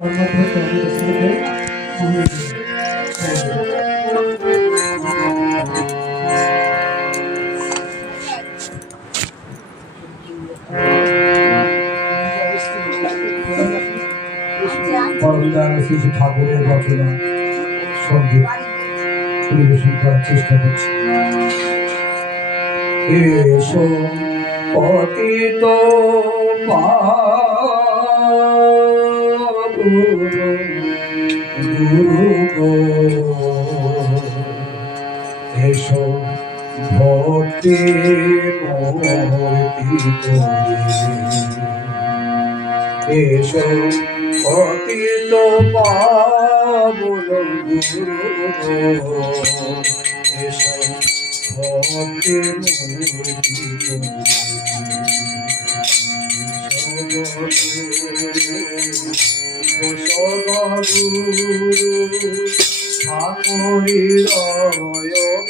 শ্রী ঠাকুরের রচনা সঙ্গীত পরিবেশন করার চেষ্টা করছি। এসো পতিত গুরু গো, এসো ভক্তি মূর্তি এসো পতিত পাবন গুরু গো, এসো ভক্তি মূর্তি ঠাকুরের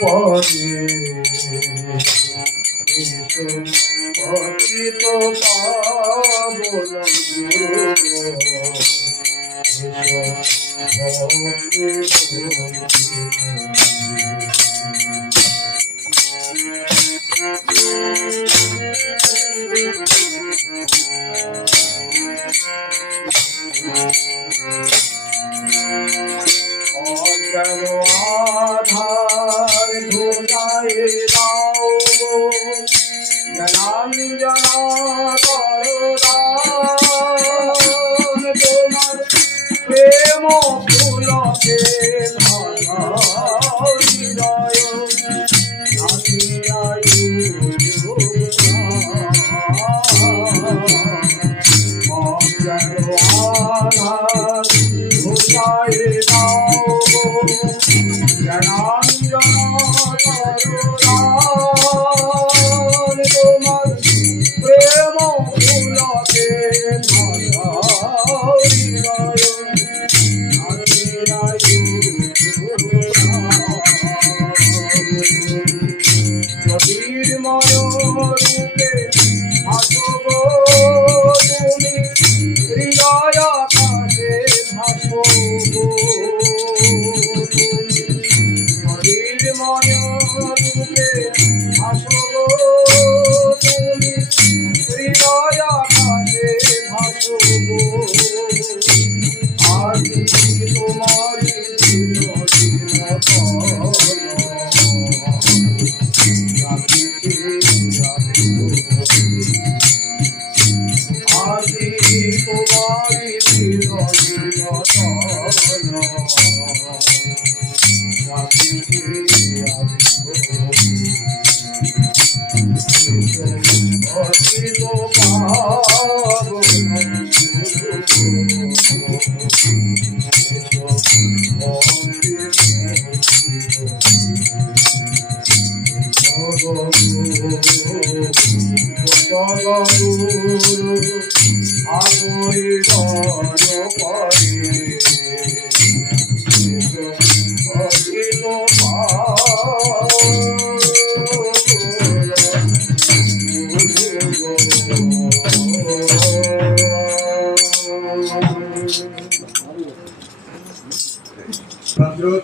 পদে পতিত পাবন গুরু ভক্তি আধার ধুলাই দাও জনাঞ্জনা করদান তোমার প্রেম ফুলকে হৃদয়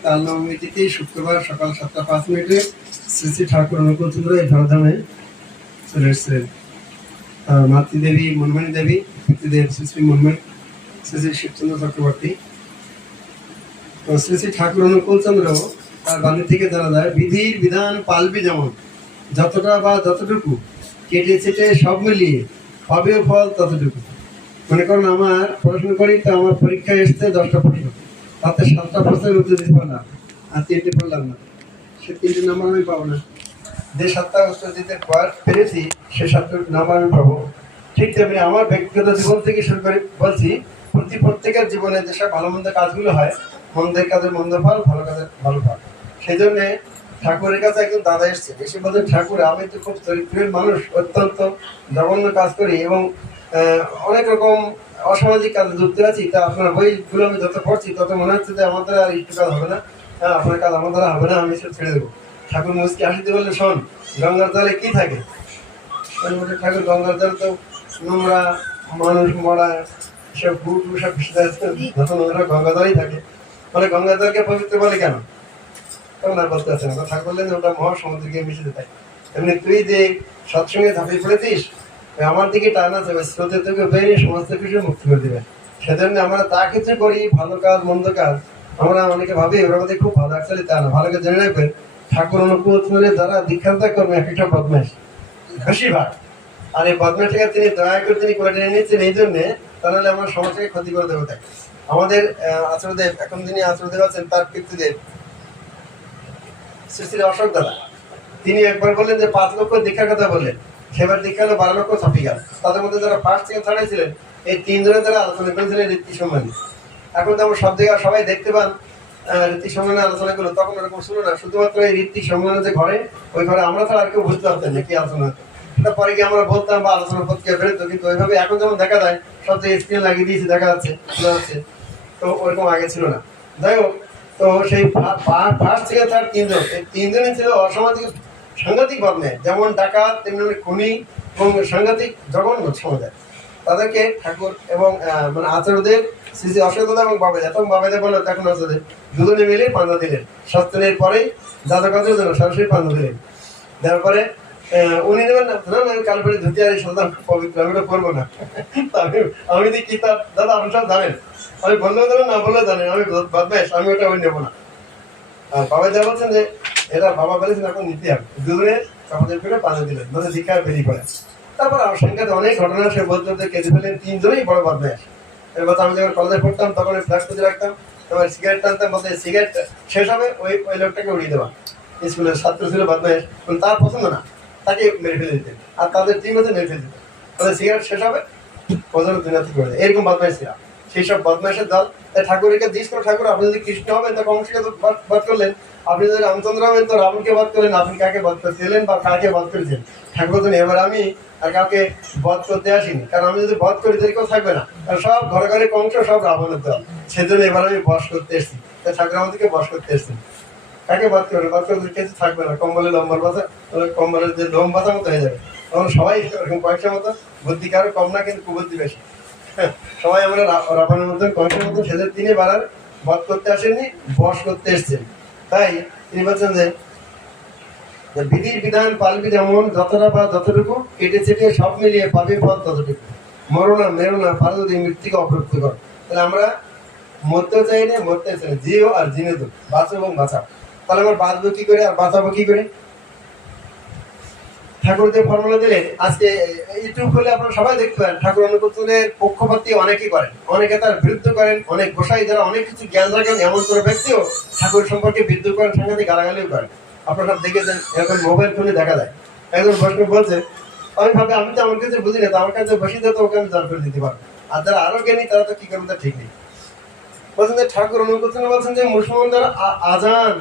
তালনবমীতিথি শুক্রবার সকাল 7:05 শ্রী শ্রী ঠাকুর অনুকূল চন্দ্র এই ধরাধামে চলে এসেছিলেন। মাতৃদেবী মনমণি দেবী, পিতৃদেব শ্রী শ্রী মনমণি, শ্রী শ্রী শিবচন্দ্র চক্রবর্তী। তো শ্রী শ্রী ঠাকুর অনুকূল চন্দ্র তার বাণী থেকে জানা যায়, বিধির বিধান পালবি যেমন, যতটা বা যতটুকু কেটে চেটে সব মিলিয়ে পাবেও ফল ততটুকু। মনে করুন আমার পড়াশোনা করি, তো আমার পরীক্ষায় এসছে 10টা প্রশ্ন, তাতে 7টা প্রশ্নের উত্তর দিতে পারলাম আর 3টে পড়লাম না, সে 3টে নাম্বার আমি পাবো না। যে 7টা উত্তর দিতে পেরেছি সে 7টা নাম্বার আমি পাবো। ঠিক তেমনি আমার ব্যক্তিগত জীবন থেকে শুরু করে বলছি, প্রত্যেকের জীবনে যেসব ভালো মন্দ কাজগুলো হয়, মন্দের কাজের মন্দ ফল, ভালো কাজের ভালো ফল। সেই জন্যে ঠাকুরের কাছে একজন দাদা এসছে, এসে বলছেন, ঠাকুর আমি তো খুব চরিত্রের মানুষ, অত্যন্ত জঘন্য কাজ করি এবং অনেক রকম অসামাজিক কাজে যুক্ত আছি, তা আপনার বইগুলো আমি যত পড়ছি তত মনে হচ্ছে যে আমার দ্বারা আর একটু কাজ হবে না, হ্যাঁ আপনার কাজ আমার দ্বারা হবে না, আমি সব ছেড়ে দেবো। ঠাকুর মুসকি আসিতে বললে, শোন গঙ্গার জলে কি থাকে? ঠাকুর গঙ্গার জলে তো নোংরা, মানুষ মরা, সব কুটু সব যখন ওরা গঙ্গাধরই থাকে, মানে গঙ্গাধরকে পবিত্র বলে কেন? তখন আর বলতে পারছে না। ঠাকুর বললেন যে ওটা মহাসমুদ্রে গিয়ে মিশে যায়। এমনি তুই যে সৎসঙ্গে ঝাঁপিয়ে পড়েছিস, আমার দিকে টানা যাবে, স্রোতে তোকে বেরিয়ে সমস্ত কিছু মুক্তি করে দেবে। সেজন্য আমরা তা কিছু করি, ভালো কাজ মন্দ কাজ, আমরা অনেকে ভাবি ওরা মধ্যে খুব ভালো, অ্যাকচুয়ালি তা না। ভালো করে জেনে রাখবেন, ঠাকুর অনুকূল যারা দীক্ষান্ত করবে এক একটা বদমাইশ বেশিরভাগ। আর এই বদমাইশটাকে তিনি দয়া করে তিনি করে টেনে নিচ্ছেন এই জন্যে, তাহলে আমার সমাজটাকে ক্ষতি করে দেবো। তাই আমাদের আচার্যদেব, এখন যিনি আচার্যদেব আছেন তার পিতৃদেব শ্রী শ্রী অশোক দাদা, তিনি একবার বললেন যে 5 লক্ষ দীক্ষার কথা বললেন, সেবার দীক্ষা হলো 12 লক্ষ ছাপিয়ে গেল। তাদের মধ্যে যারা ফার্স্ট থেকে থার্ড ছিলেন, এই 3 জনের দ্বারা আলোচনা করেছিলেন রীতি সম্মানী। এখন তো আমরা সব জায়গায় সবাই দেখতে পান রীতি সম্মানের আলোচনা গুলো, তখন ওরকম শুনো না, শুধুমাত্র এই রীতি সম্মানের যে ঘরে, ওই ঘরে আমরা ছাড়া আর কেউ বুঝতে পারতেন না কি আলোচনা। এটা পরে গিয়ে আমরা বলতাম বা আলোচনা পত্রিকা বেরোতো, কিন্তু ওইভাবে এখন যেমন দেখা যায় সব জায়গায় স্ক্রিন লাগিয়ে দিয়েছে, দেখা যাচ্ছে, শোনা যাচ্ছে, তো ওরকম আগে ছিল না। যাই হোক, তো সেই ফার্স্ট থেকে থার্ড 3 জন, এই 3 জনই ছিল অসামাজিক সাংঘাতিক বদমাশ, যেমন ডাকাত তেমনি খুনি এবং সাংঘাতিক জঘন্য সমাজে। তাদেরকে ঠাকুর এবং মানে আচার্যদেব শ্রী শ্রী অশোক দাদা এবং বাবাদেব, তখন বাবাদেব বললো তখন আচার্যদেব দুজনে মিলে পান্না দিলেন। সপ্তনের পরেই যাদকাদের জন্য সরাসরি পান্না দিলেন। দেওয়ার পরে উনি নেবেন না, আমি কালপরি ধুতি আর সন্তান পবিত্র, আমি ওটা করবো না। আমি দিই কিতাব, দাদা আপনি সব জানেন, আমি বললেও জানেন না বললেও জানেন, আমি বদমাইশ, আমি ওটা ওই নেবো না। আর বাবা যা বলছেন যে এটা বাবা বলেছেন এখন নিতে হবে, দুজনে আমাদের ফিরে পানি দিলেন, মানে দীক্ষা বেরিয়ে পড়ে। তারপর আমার সংখ্যাতে অনেক ঘটনা সে বলতে কেঁদে ফেলেন, 3 জনেই বড় বদমাইশ। এবার আমি যখন কলেজে পড়তাম তখন ফ্ল্যাশ পুঁজে রাখতাম, এবার সিগারেট টানতাম, বলতে সিগারেট শেষ হবে ওই লোকটাকে উড়িয়ে দেওয়া। স্কুলের ছাত্র ছিল বদমাইশ, তার পছন্দ না, তাকে মেরে ফেলে দিতেন, আর তাদের টিম হচ্ছে মেরে ফেলে দিতেন, তাদের সিগারেট শেষ হবে ওজন দুনিয়াতে করে দেয়, এরকম বদমাইশ ছিল। সেই সব বদমাইশের দল। তাই ঠাকুরকে দিস করে, ঠাকুর আপনি যদি কৃষ্ণ হবেন তো কংসকে তো বধ করলেন, আপনি যদি রামচন্দ্র হবেন তো রাবণকে বধ করলেন, আপনি কাকে বধ করতেছিলেন বা কাকে বধ করেছেন? ঠাকুর বলছেন এবার আমি আর কাউকে বধ করতে আসিনি, কারণ আমি যদি বধ করি তাহলে কেউ থাকবে না, কারণ সব ঘরে ঘরে কংস, সব রাবণের দল, সেজন্য এবার আমি বস করতে এসেছি। তাই ঠাকুর আমাদেরকে বস করতে এসেছেন। কাকে বধ করবে? বধ করতে কিছু থাকবে না, কম্বলে লম্বর বাসা, কম্বলের যে লোম বাসা মতো হয়ে যাবে, তখন সবাই এরকম কয়েকটার মতো, বুদ্ধি কারো কম না, কিন্তু কুবুদ্ধি বেশি। সবাই আমরা রাবণের মতন কয়েকটার মতো সেদের তিনি বাড়ার বধ করতে আসেননি, বস করতে এসছেন। তাই তিনি বলছেন যে বিধির বিধান পালবি যেমন, যতটা বা যতটুকু, কেটে চেটে সব মিলিয়ে পাবে ফল ততটুকু। মরো না মেরো না, পারো যদি মৃত্যুকে অপ্রাপ্ত কর। তাহলে আমরা মরতেও চাই না, মরতে চাই না, জিও আর জিনে তো, বাঁচো এবং বাঁচাও। তাহলে আমার বাঁচবো কি করে আর বাঁচাবো কি করে? ঠাকুর যে ফর্মুলা দিলেন, আজকে ইউটিউব খুলে আপনারা সবাই দেখতে পারেন, ঠাকুর অনুকূলের পক্ষপাতী অনেকেই করেন, অনেকে তার বিরুদ্ধ করেন, অনেক গোসাই যারা অনেক কিছু জ্ঞান রাখেন এমন করে ব্যক্তিও ঠাকুর সম্পর্কে বিদ্রোহ করেন, সাংঘাতিক গালাগালিও করেন। আপনারা সব দেখেছেন, এখন মোবাইল ফোনে দেখা যায়। একজন বৈষ্ণব বলছে, আমি ভাবে আমি তো আমার কাছে বুঝি না, তো আমার কাছে বসে দিতে ওকে আমি জল করে দিতে পারবো, আর যারা আরো জ্ঞানী তারা তো কি করবে তা ঠিক নেই। বলছেন যে ঠাকুর অনুকূল বলছেন যে মুসলমান দ্বারা আজান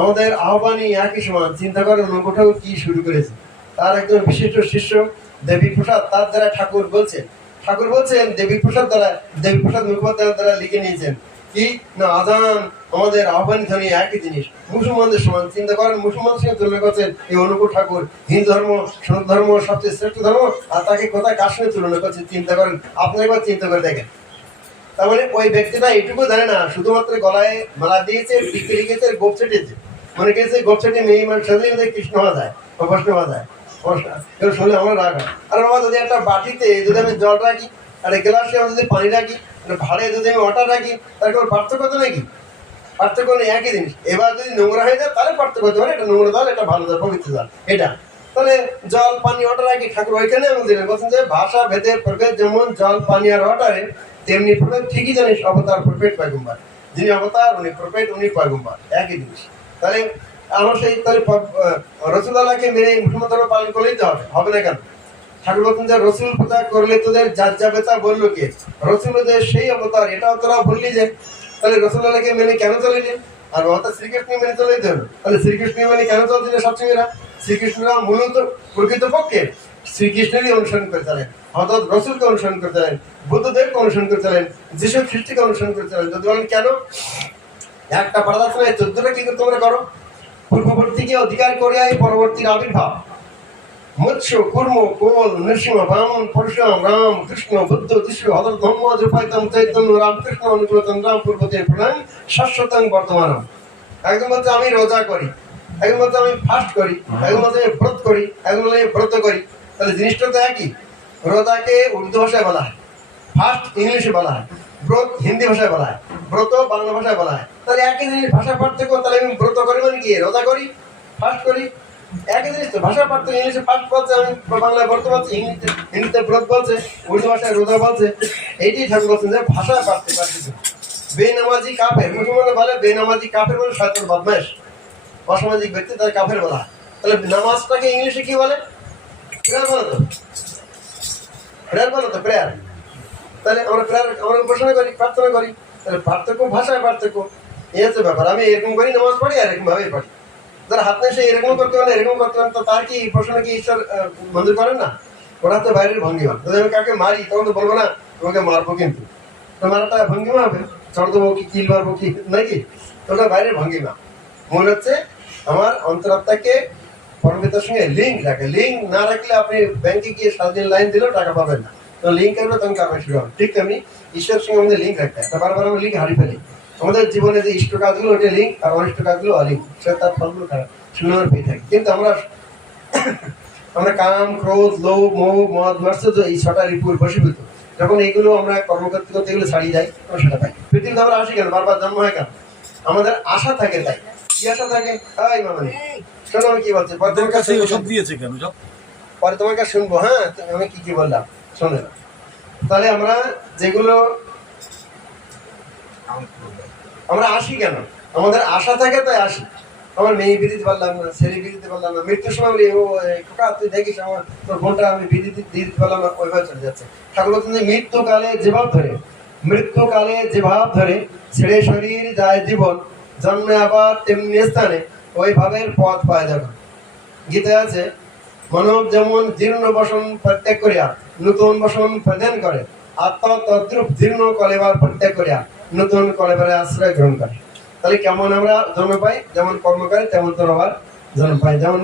আমাদের আহ্বানই একই সমান। চিন্তা করেন অনুকূল ঠাকুর কি শুরু করেছে। তার একজন বিশিষ্ট শিষ্য দেবী প্রসাদ, তার দ্বারা ঠাকুর বলছেন দেবী প্রসাদ দ্বারা, দেবী প্রসাদ মুখোপাধ্যায়ের দ্বারা লিখে নিয়েছেন কি না, আজান আমাদের আহ্বানী ধ্বনি একই জিনিস, মুসলমানদের সমান। চিন্তা করেন মুসলমানদের সঙ্গে তুলনা করছেন এই অনুকূল ঠাকুর, হিন্দু ধর্ম সনাতন ধর্ম সবচেয়ে শ্রেষ্ঠ ধর্ম, আর তাকে কোথায় কার সঙ্গে তুলনা করছেন? চিন্তা করেন, আপনি একবার চিন্তা করে দেখেন। তার মানে ওই ব্যক্তিটা এইটুকু জানে না, শুধুমাত্র গলায় মালা দিয়েছে, টিকে লিখেছে, গোপ ছেটেছে, মনে করেছে গোপ ছেটে মেয়ে মানে সাথে কৃষ্ণ হওয়া যায় বা বৈষ্ণব হওয়া যায়। শুনলে আমার রাগ হয়। আর বাবা যদি একটা বাটিতে যদি আমি জল রাখি, আর গ্লাসে আমি যদি পানি রাখি, ভাড়ে যদি আমি ওয়াটার রাখি, তার কোনো পার্থক্য তো নাকি? পার্থক্য নেই, একই জিনিস। এবার যদি নোংরা হয়ে যায় তাহলে পার্থক্য হতে পারে, এটা নোংরা জল, এটা ভালো জল, পবিত্র জল, এটা। তাহলে জল পানি ওয়াটার রাখি, ঠাকুর ওইখানে আমাদের বলছেন যে ভাষা ভেদের প্রভেদ যেমন জল পানি আর ওয়াটারে, তেমনি প্রভেদ ঠিকই জানিস অবতার প্রফেট পয়গম্বর, যিনি অবতার উনি প্রফেট, উনি পয়গম্বর, একই জিনিস। তাহলে আমার সেই তাহলে রসুল্লাহকে মেনে মুসলমান ধর্ম পালন করলেই তো হবে না কেন? ঠাকুর বলছেন যে রসুল পূজা করলে তোদের যাবে তা বললো কে? রসুল যে সেই অবতার, এটাও তোরা বললি যে, তাহলে রসুল্লাহকে মেনে কেন চলেনি? আর অর্থাৎ শ্রীকৃষ্ণ মেনে চলে যেতে হলো। তাহলে শ্রীকৃষ্ণ মেনে কেন চলছিল সবসময়রা? শ্রীকৃষ্ণরা মূলত প্রকৃত পক্ষে শ্রীকৃষ্ণেরই অনুসরণ করে চলেন, অর্থাৎ রসুলকে অনুসরণ করে চলেন, বুদ্ধদেবকে অনুসরণ করে চলেন, যিশু খ্রিস্টকে অনুসরণ করে চলেন। যদি বলেন কেন? একটা প্রার্থনায় 14টা কি তোমরা করো? পূর্ববর্তীকে অধিকার করিয়া এই পরবর্তীর আবির্ভাব, মৎস্য কুর্ম কোল নৃসিংহ বামন পরশুরাম রাম কৃষ্ণ বুদ্ধ যিশু হযরত মুহাম্মদ রূপায়তম চৈতন্য রামকৃষ্ণ অনুকূলতম রাম পূর্বতে প্রণাম শাশ্বতং বর্তমানম। একদম বলতে আমি রোজা করি, একদম বলতে আমি ফাস্ট করি, একদম বলতে আমি ব্রত করি, একদম বলতে আমি ব্রত করি। তাহলে জিনিসটা তো একই। রোজাকে উর্দু ভাষায় বলা হয়, ফাস্ট ইংলিশে বলা হয়, ব্রত হিন্দি ভাষায় বলা হয়, ব্রত বাংলা ভাষায় বলা হয়। তাহলে একই জিনিস, ভাষা পার্থক্য। তাহলে আমি ব্রত করি মানে কি, রোজা করি, ফাস্ট করি, একই জিনিস তো। ভাষা পার্থক্য, ইংলিশে ফাস্ট বলছে, আমি বাংলায় ব্রত বলছে, হিন্দিতে ব্রত বলছে, উর্দু ভাষায় রোজা বলছে। এইটাই ঠাকুর বলছেন যে ভাষা পার্থক্য। বেনামাজি কাফের, মুসলমান বলে বেনামাজি কাফের বলে শয়তান বদমাশ অসামাজিক ব্যক্তি, তার কাফের বলা হয়। তাহলে নামাজটাকে ইংলিশে কি বলে? প্রেয়ার বলো তো, প্রেয়ার বলো তো, প্রেয়ার। তাহলে আমরা প্রেয়ার, আমরা উপাসনা করি, প্রার্থনা করি। তাহলে পার্থক্য ভাষায় পার্থক্য, এই হচ্ছে ব্যাপার। আমি এরকম করি নামাজ পড়ি, আর এরকম ভাবেই পড়ি। যারা হাত নেই সে এরকম করতে পারে, এরকম করতে পারে, তো তার কি উপাসনা কি ঈশ্বর মঞ্জুর করেন না? ওরা তো বাইরের ভঙ্গিমা। যদি আমি কাউকে মারি তখন তো বলবো না তোমাকে মারবো, কিন্তু তো মারাটা ভঙ্গিমা হবে, চড় দেবো কি, কিল মারবো কি, নাকি? তো ওটা বাইরের ভঙ্গিমা। মনে হচ্ছে আমার অন্তরাত্মাকে পরমপিতার সঙ্গে লিঙ্ক রাখে। লিঙ্ক না রাখলে আপনি ব্যাংকে গিয়ে সারাদিন লাইন দিলেও টাকা পাবেন না। তো লিঙ্ক করবে তখন কারণ শুরু হবে। ঠিক তেমনি ঈশ্বরের সঙ্গে আমাদের লিঙ্ক রাখতে হয়। বারবার আমরা লিঙ্ক হারিয়ে ফেলি। আমাদের জীবনে যে ইষ্ট কাজগুলো ওটা লিঙ্ক, আর অনিষ্ট কাজগুলো অলিঙ্ক, সে তার ফলগুলো খারাপ শুনে পেয়ে থাকি। কিন্তু আমরা কাম, ক্রোধ, লোভ, মোহ, মদ, মাৎসর্য, এই ছটা রিপুর বশীভূত। যখন এইগুলো আমরা কর্ম করতে করতে এগুলো ছাড়িয়ে যাই, তখন সেটা পাই। পৃথিবীতে আমরা আসি কেন, বারবার জন্ম হয় কেন? আমাদের আশা থাকে, তাই। কি আশা থাকে? এই মামনি শোনো আমি কি বলছি, পরে তোমার কাছে দিয়েছে কেন, পরে তোমার কাছে শুনবো। হ্যাঁ, আমি কি কি বললাম শোনে। তাহলে আমরা যেগুলো আমরা আসি কেন, আমাদের আশা থাকে, তাই আসি। আমার মেয়ে বিয়ে দিতে পারলাম না, ছেলে বিয়ে দিতে পারলাম না, মৃত্যুর সময় বলি ও খোকা তুই দেখিস আমার তোর বোনটা আমি বিয়ে দিয়ে দিতে পারলাম না, ওইভাবে চলে যাচ্ছে। ঠাকুর বলছেন যে মৃত্যুকালে যে ভাব ধরে, মৃত্যুকালে যে ভাব ধরে ছেড়ে শরীর যায় জীবন, জন্মে আবার তেমনি স্থানে ওই ভাবের পথ পায় যাবে। গীতায় আছে মানব যেমন জীর্ণ বসন পরিত্যাগ করিয়া নতুন বসন প্রদান করে, আত্মা তদ্রূপ জীর্ণ কলেবার পরিত্যাগ করিয়া নতুন কলেবারে আশ্রয় গ্রহণ করে। তাহলে কেমন আমরা জন্ম পাই, যেমন কর্ম করে তেমন তো আবার জন্ম পাই। যেমন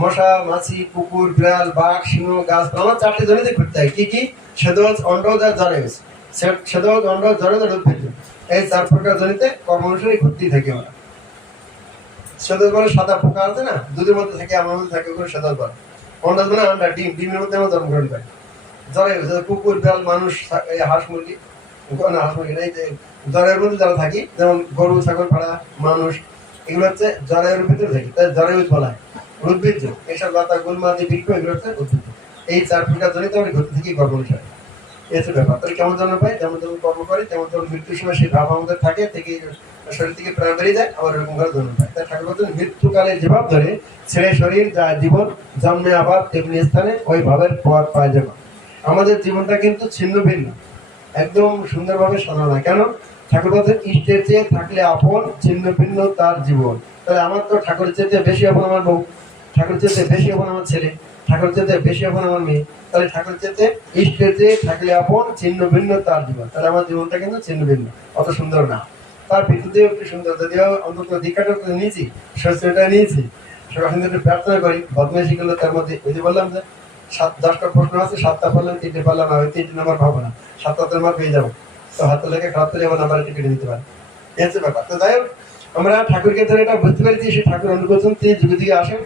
মশা, মাছি, কুকুর, বিড়াল, বাঘ, সিংহ, গাছ, আমার চারটি জনিতে ঘুরতে হয়। কি কি? সেদোজ, অন্ডজ আর জরায়ুজ। সেদোজ, অন্ডজ, জরায়ুজ আর উদ্ভিদ। এই 4 প্রকার জনিতে কর্ম অনুসারে ঘুরতেই থাকি আমরা। সেদোজ মানে সাদা পোকা আছে না, দুধের মধ্যে থাকে, আমার মধ্যে থাকে, ওগুলো সেদোজ বলে। অন্ডজ মানে আন্ডা, ডিম, ডিমের মধ্যে আমরা জন্মগ্রহণ করি। জরায়ুজ কুকুর, বিড়াল, মানুষ, হাঁস, মুরগি, না হাঁস মুরগি না, এই যে জরায়ুর মধ্যে যারা থাকি, যেমন গরু, ছাগল, ভেড়া, মানুষ, এগুলো হচ্ছে জরায়ুর ভিতরে থাকি, তাই জরায়ুজ বলা হয়। উদ্ভিজ্জ, এইসব লতা, গুলমাদি, বৃক্ষ, এগুলো হচ্ছে উদ্ভিজ্জ। এই 4 প্রকার জনিত আমরা ঘুরতে থাকি কর্ম অনুসারে। এই হচ্ছে ব্যাপার। তাহলে কেমন জন্ম পাই, যেমন যেমন কর্ম করি তেমন তেমন মৃত্যুর সময় সেই ভাব আমাদের থাকে, থেকে শরীর থেকে প্রাণ বেরিয়ে যায়, আবার এরকম করে জন্ম পায়। তাই ঠাকুর বলছেন মৃত্যুকালে যে ভাব ধরে ছেড়ে শরীর যায় জীবন, জন্মে আবার তেমনি স্থানে ওই ভাবের পথ পায় যাব। আমাদের জীবনটা কিন্তু ছিন্ন ভিন্ন, একদম সুন্দরভাবে সাজানো। কেন? ঠাকুর বলছেন ইষ্টের চেয়ে থাকলে আপন, ছিন্ন ভিন্ন তার জীবন। তাহলে আমার তো ঠাকুরের চেয়ে বেশি আপন আমার বউ, ঠাকুরের চেয়ে বেশি আপন আমার ছেলে, ঠাকুরের চেয়ে বেশি আপন আমার মেয়ে। তাহলে ঠাকুরের চেয়ে ইষ্টের চেয়ে থাকলে আপন, ছিন্ন ভিন্ন তার জীবন। তাহলে আমার জীবনটা কিন্তু ছিন্ন ভিন্ন, অত সুন্দর না। তার ভিতরেও একটু সুন্দর, যদিও অন্তত দীক্ষাটা নিয়েছি, শস্যটা নিয়েছি, সকাল একটু প্রার্থনা করি। বদমাইশি গুলো তার মধ্যে, ওই যে বললাম যে 7-10টা প্রশ্ন আছে, 7টা পারলাম, 3টে পারলাম না, ওই 3টে নাম্বার পাবো না, 7টাতে নাম্বার পেয়ে যাবো। তো হাতে লেগে খারাপ পেলে আমার নাম্বারে টিকিট নিতে পারে, এই হচ্ছে ব্যাপার। তো যাই হোক, আমরা ঠাকুরকে ধরে এটা বুঝতে পেরেছি, সে ঠাকুর অনুকূল তিনি যুগে যুগে আসেন।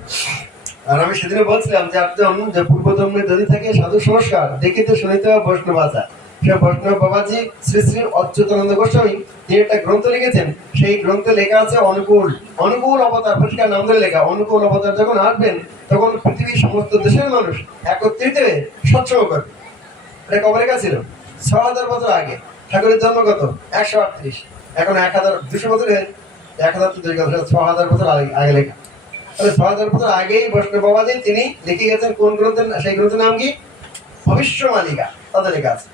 আর আমি সেদিনে বলছিলাম যে একজন যে পূর্বজন্মে যদি থাকে সাধু সংস্কার দেখিতে শুনিতে বৈষ্ণব আচার, সে বৈষ্ণব বাবাজি শ্রী শ্রী অচ্যুতানন্দ গোস্বামী তিনি একটা গ্রন্থ লিখেছেন। সেই গ্রন্থে লেখা আছে অনুকূল, অনুকূল অবতার, পরিষ্কার নাম ধরে লেখা। অনুকূল অবতার যখন আসবেন তখন পৃথিবীর সমস্ত দেশের মানুষ একত্রিত হয়ে সৎসঙ্গ করবে। এটা কবে লেখা ছিল? 6000 বছর আগে। ঠাকুরের জন্ম কত? 138, এখন 1200 বছর, 1000 তো 6000 বছর আগে লেখা। তাহলে 6000 বছর আগেই বৈষ্ণব বাবাজি তিনি লিখে গেছেন কোন গ্রন্থের? সেই গ্রন্থের নাম কি? ভবিষ্যমালিকা, তাদের লেখা আছে।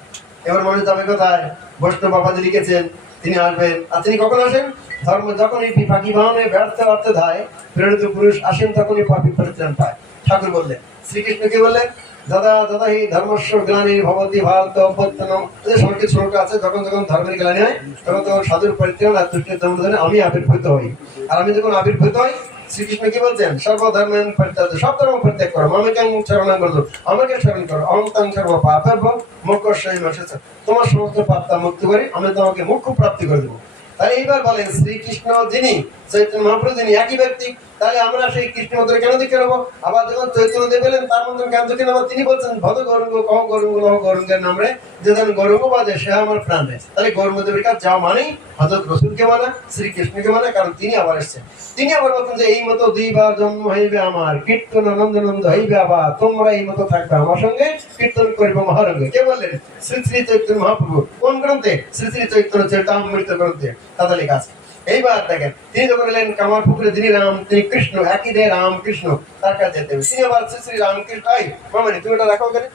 এবার মানুষ যাবে কোথায়? বৈষ্ণব বাবাজি লিখেছেন তিনি আসবেন। আর তিনি কখন আসেন? ধর্ম যখনই পাখি বাহনে ব্যর্থে অর্থে ধায় প্রেরিত পুরুষ আসেন, তখনই পাপি পরিত্রাণ পায়। ঠাকুর বললেন, শ্রীকৃষ্ণকে বললেন দাদা দাদা হি ধর্মস্ব গ্লানি ভবতি ভারত অভ্যুত্থানম, এই সংকেত শ্লোক আছে। যখন যখন ধর্মের গ্লানি হয় তখন তখন সাধুর পরিত্রাণ আর দুষ্টের দমনে আমি আবির্ভূত হই। আর আমি যখন আবির্ভূত হই, শ্রীকৃষ্ণ কি বলছেন? সর্বধর্মেন পরিত্যাগ, সব ধর্ম পরিত্যাগ করো, মামেকাং শরণাং ব্রজ, আমাকে শরণ করো, অহং তাং সর্ব পাপেভ্যো মোক্ষস্যৈ মাসেচ, তোমার সমস্ত পাপ তা মুক্তি করে আমি তোমাকে মোক্ষ প্রাপ্তি করে দেবো। তাহলে এইবার বলেন, শ্রীকৃষ্ণ যিনি, চৈতন্য মহাপ্রভু যিনি, একই ব্যক্তি। তাহলে আমরা সেই কৃষ্ণ মন্ত্রে কেন দীক্ষা নেবো? আবার যখন চৈতন্য দেব এলেন তার মন্ত্র কেন দীক্ষা নেবো? তিনি বলছেন ভদ গৌরঙ্গ কহ গৌরঙ্গ লহ গৌরঙ্গের নামে যেদিন গৌরঙ্গ বাজে সে আমার প্রাণ দেয়। তাহলে গৌরঙ্গদেবের কাছে যাওয়া মানেই হযরত রসুলকে মানা, শ্রীকৃষ্ণকে মানা, কারণ তিনি আবার এসছেন। তিনি আবার বলছেন যে এই মতো দুইবার জন্ম হইবে আমার, কীর্তন আনন্দ আনন্দ হইবে আবার, তোমরা এই মতো থাকবে আমার সঙ্গে, কীর্তন করিব মহারঙ্গে। কে বললেন? শ্রী শ্রী চৈতন্য মহাপ্রভু। কোন গ্রন্থে? শ্রী শ্রী চৈতন্য চরিতামৃত গ্রন্থে তাদের লেখা আছে। এইবার দেখেন, তিনি যখন এলেন কামার পুকুরে, যিনি রাম তিনি কৃষ্ণ, একই দেহ রাম কৃষ্ণ, তার কাছে যেতে হবে। তিনি আবার শ্রী শ্রী রামকৃষ্ণ। মামানি তুমি ওটা রাখো ওখানে,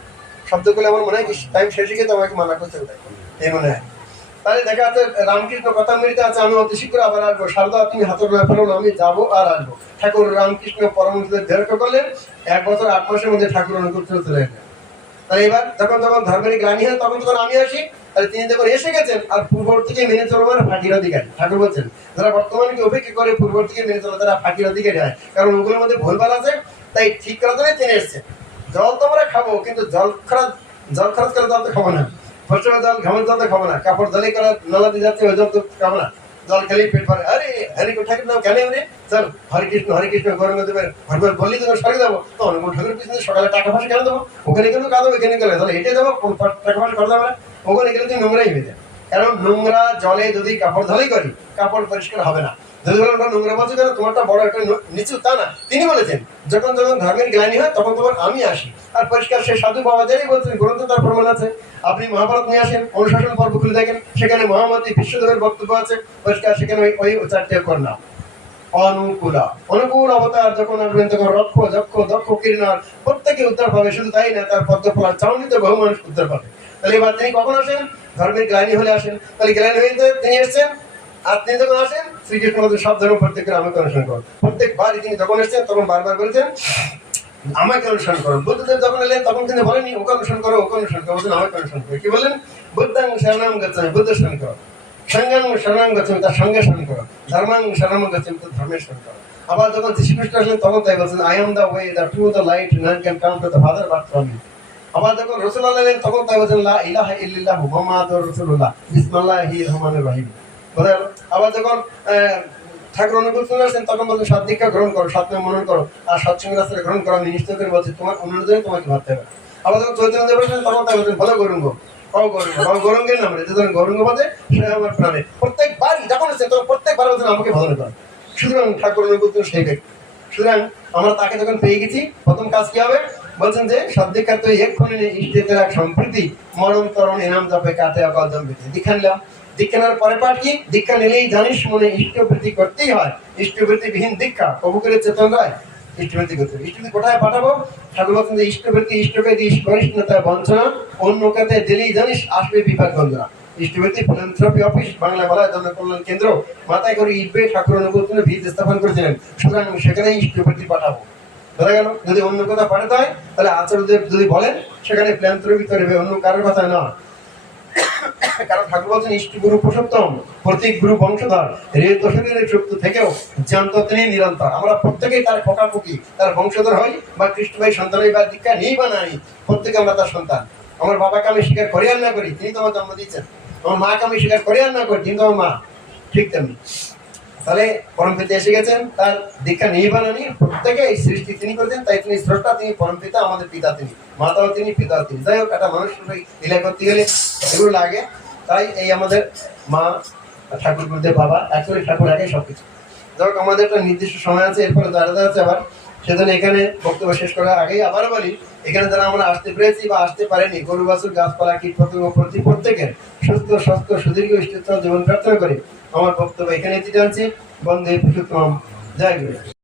শব্দগুলো আমার মনে হয় কি টাইম শেষে গিয়ে তোমাকে মানা করতে হবে, এই মনে হয়। তাহলে দেখা যাচ্ছে রামকৃষ্ণ কথামৃতে আছে, আমি অতি শীঘ্র আবার আসবো, শারদা তুমি হাতের না ফেলো, আমি যাবো আর আসবো। ঠাকুর রামকৃষ্ণ পরমহংসদের দীর্ঘ করলেন, 1 বছর 8 মাসের মধ্যে ঠাকুর অনুকূল চলে গেলেন। তাহলে এবার যখন যখন ধর্মের গ্লানি হয় তখন যখন আমি আসি, তাহলে তিনি যখন এসে গেছেন, আর পূর্ববর্তীকে মেনে চলো মানে ফাঁকির অধিকারী। ঠাকুর বলছেন যারা বর্তমানকে উপেক্ষা করে পূর্ববর্তীকে মেনে চলো তারা ফাঁকির অধিকারী হয়, কারণ ওগুলোর মধ্যে ভুলভাল আছে। তাই ঠিক করার জন্য তিনি এসছেন। জল তো আমরা খাবো, কিন্তু জল খরচ করে জল তো খাবো না, ফসলের জল ঘামের জল তো খাবো না, কাপড় জলে করা নালা দিয়ে যাচ্ছে ওই জল তো খাবো না, জল খেলেই পেট ভরে। আরে হরি ঠাকুর নাম কেন এমনি চল হরে কৃষ্ণ গৌরঙ্গ দেবের ভরভর বললি দেবো, সরে যাবো তো অনুকূল ঠাকুর পিছনে সকালে টাকা পয়সা কেন দেবো? ওখানে কিন্তু কাঁদবো, এখানে গেলে তাহলে হেঁটে যাবো, টাকা পয়সা করে দেবো না, ওখানে গেলে তুই নোংরাই হয়ে যায়। কারণ নোংরা জলে যদি কাপড় ধলেই করি, কাপড় পরিষ্কার হবে না। যদি বলেন নোংরা বলছো কেন, তোমারটা বড় একটা নিচু, তা না। তিনি বলেছেন যখন যখন ধর্মের গ্লানি হয় তখন তখন আমি আসি, আর পরিষ্কার সে সাধু বাবাদেরই বলছেন, গ্রন্থ তার প্রমাণ আছে। আপনি মহাভারত নিয়ে আসেন, অনুশাসন পর্ব খুলে দেখেন, সেখানে মহামতি বিশ্বদেবের বক্তব্য আছে পরিষ্কার, সেখানে ওই 4টে কন্যা অনুকূল অবতার যখন আসবেন তখন রক্ষ যক্ষ দক্ষ কিরণার প্রত্যেকে উদ্ধার পাবে। শুধু তাই না, তার পদ্মফলার চাউনিতে বহু মানুষ উদ্ধার পাবে। তাহলে এবার তিনি কখন আসেন? ধর্মের গ্লানি হলে আসেন। তাহলে গ্লানি হয়ে তিনি এসছেন, আর তিনি যখন আসেন শ্রীকৃষ্ণ বলছেন সব ধর্ম প্রত্যেকের আমাকে অনুসরণ করুন। প্রত্যেকবারই তিনি যখন এসছেন তখন বারবার বলেছেন আমাকে অনুসরণ করো। বুদ্ধদেব যখন এলেন তখন তিনি বলেননি ওকে অনুসরণ করো, ওকে অনুসরণ করো, বলছেন আমাকে অনুসরণ করো। কি বললেন? বুদ্ধাং শরণাং গচ্ছামি, বুদ্ধ শরণ করো। সংজ্ঞাং শরণাং গচ্ছামি, তার সঙ্গে শরণ করো। ধর্মাং শরণাং গচ্ছামি, তার ধর্মের শরণ করো। আবার যখন শ্রীকৃষ্ণ আসলেন তখন তাই বলছেন I am the way, the truth, the light, none can come to the Father but from me। আবার যখন রাসূলুল্লাহ এলেন তখন তাই বলছেন লা ইলাহা ইল্লাল্লাহু মুহাম্মাদুর রাসূলুল্লাহ বিসমিল্লাহির রহমানির রহিম। আবার যখন ঠাকুর অনুকূল চলে আসছেন তখন বলছেন সৎ দীক্ষা গ্রহণ করো, সৎমে মনন করো, আর সৎসঙ্গ রাস্তায় গ্রহণ করো, আমি নিশ্চয় করে বলছি তোমার অনুরোধে তোমাকে ভাবতে হবে। আবার যখন চৈতন্য দেব আসলেন তখন তাই বলছেন ভালো গৌরঙ্গ, গৌরঙ্গের নামে যে ধরেন গৌরঙ্গ বাদে সে আমার প্রাণে। প্রত্যেকবারই যখন আসছেন তখন প্রত্যেকবার বলছেন আমাকে ভজন করো। সুতরাং ঠাকুর অনুকূল সেই ব্যক্তি। সুতরাং আমরা তাকে যখন পেয়ে গেছি, প্রথম কাজ কি হবে? বলছেন যে সৎ দীক্ষা তুই এক্ষুনি ইষ্টের এক সম্প্রীতি মরণ তরণ এনাম জপে কাটে অকাল জম্বিতে। দীক্ষা নিলাম, দীক্ষা নেওয়ার পরে পাঠ কি? দীক্ষা নিলেই জানিস মনে ইষ্টবৃত্তি করতেই হয়, ইষ্টবৃত্তি বিহীন দীক্ষা প্রভু করে চেতন রায় ইষ্টবৃত্তি করতে। ইষ্টবৃত্তি কোথায় পাঠাবো? ঠাকুর বলছেন যে ইষ্টবৃত্তি ইষ্টকে দিস বরিষ্ঠতা বঞ্চনা, অন্য কাতে দিলেই জানিস আসবে বিভাগ বন্দনা। ইষ্টবৃত্তি ফিলান্থ্রপি অফিস, বাংলা বলা জনকল্যাণ কেন্দ্র, মাথায় করে ইটবে ঠাকুর অনুকূল ভিত স্থাপন করেছিলেন। সুতরাং সেখানে ইষ্টবৃত্তি পাঠাবো। ধরা গেল যদি অন্য কথা পাঠাতে হয় তাহলে আচার্যদেব যদি বলেন সেখানে ফিলান্থ্রপি করবে, অন্য কারোর কথা না। কারণ ঠাকুর বলছেন ইষ্ট গুরু পুরুষোত্তম, প্রতীক গুরু বংশধর, রেত শরীরের যুক্ত থেকেও জ্ঞান তিনি নিরন্তর। আমরা প্রত্যেকেই তার ফোকাফুকি, তার বংশধর হই, বা কৃষ্ণভাই সন্তান হই, বা দীক্ষা নেই বা নাই, প্রত্যেকে আমরা তার সন্তান। আমার বাবাকে আমি স্বীকার করি আর না করি, তিনি তো আমার জন্ম দিচ্ছেন। আমার মাকে আমি স্বীকার করি আর না করি, তিনি তো আমার মা, ঠিক তেমনি। তাহলে পরম পিতা এসে গেছেন, তার দীক্ষা নেই বা নেই, প্রত্যেকে এই সৃষ্টি তিনি করেছেন, তাই তিনি স্রষ্টা, তিনি পরম পিতা, আমাদের পিতা তিনি, মাতাও তিনি, পিতাও তিনি। যাই হোক, একটা মানুষ লীলা করতে গেলে এগুলো লাগে। তাই এই আমাদের মা ঠাকুর গুরুদেব বাবা অ্যাকচুয়ালি ঠাকুর আগে সবকিছু। যাই হোক, আমাদের একটা নির্দিষ্ট সময় আছে, এরপরে দাঁড়াতে আছে আবার। সেজন্য এখানে বক্তব্য শেষ করার আগেই আবারও বলি, এখানে যারা আমরা আসতে পেরেছি বা আসতে পারেনি, গরু বাছুর গাছপালা কীট পতঙ্গ প্রত্যেকের সুস্থ স্বাস্থ্য সুদীর্ঘ ইষ্টতম জীবন প্রার্থনা করি। আমার বক্তব্য এখানে টানছি। বন্দে পুরুষোত্তম। জয় গুরু।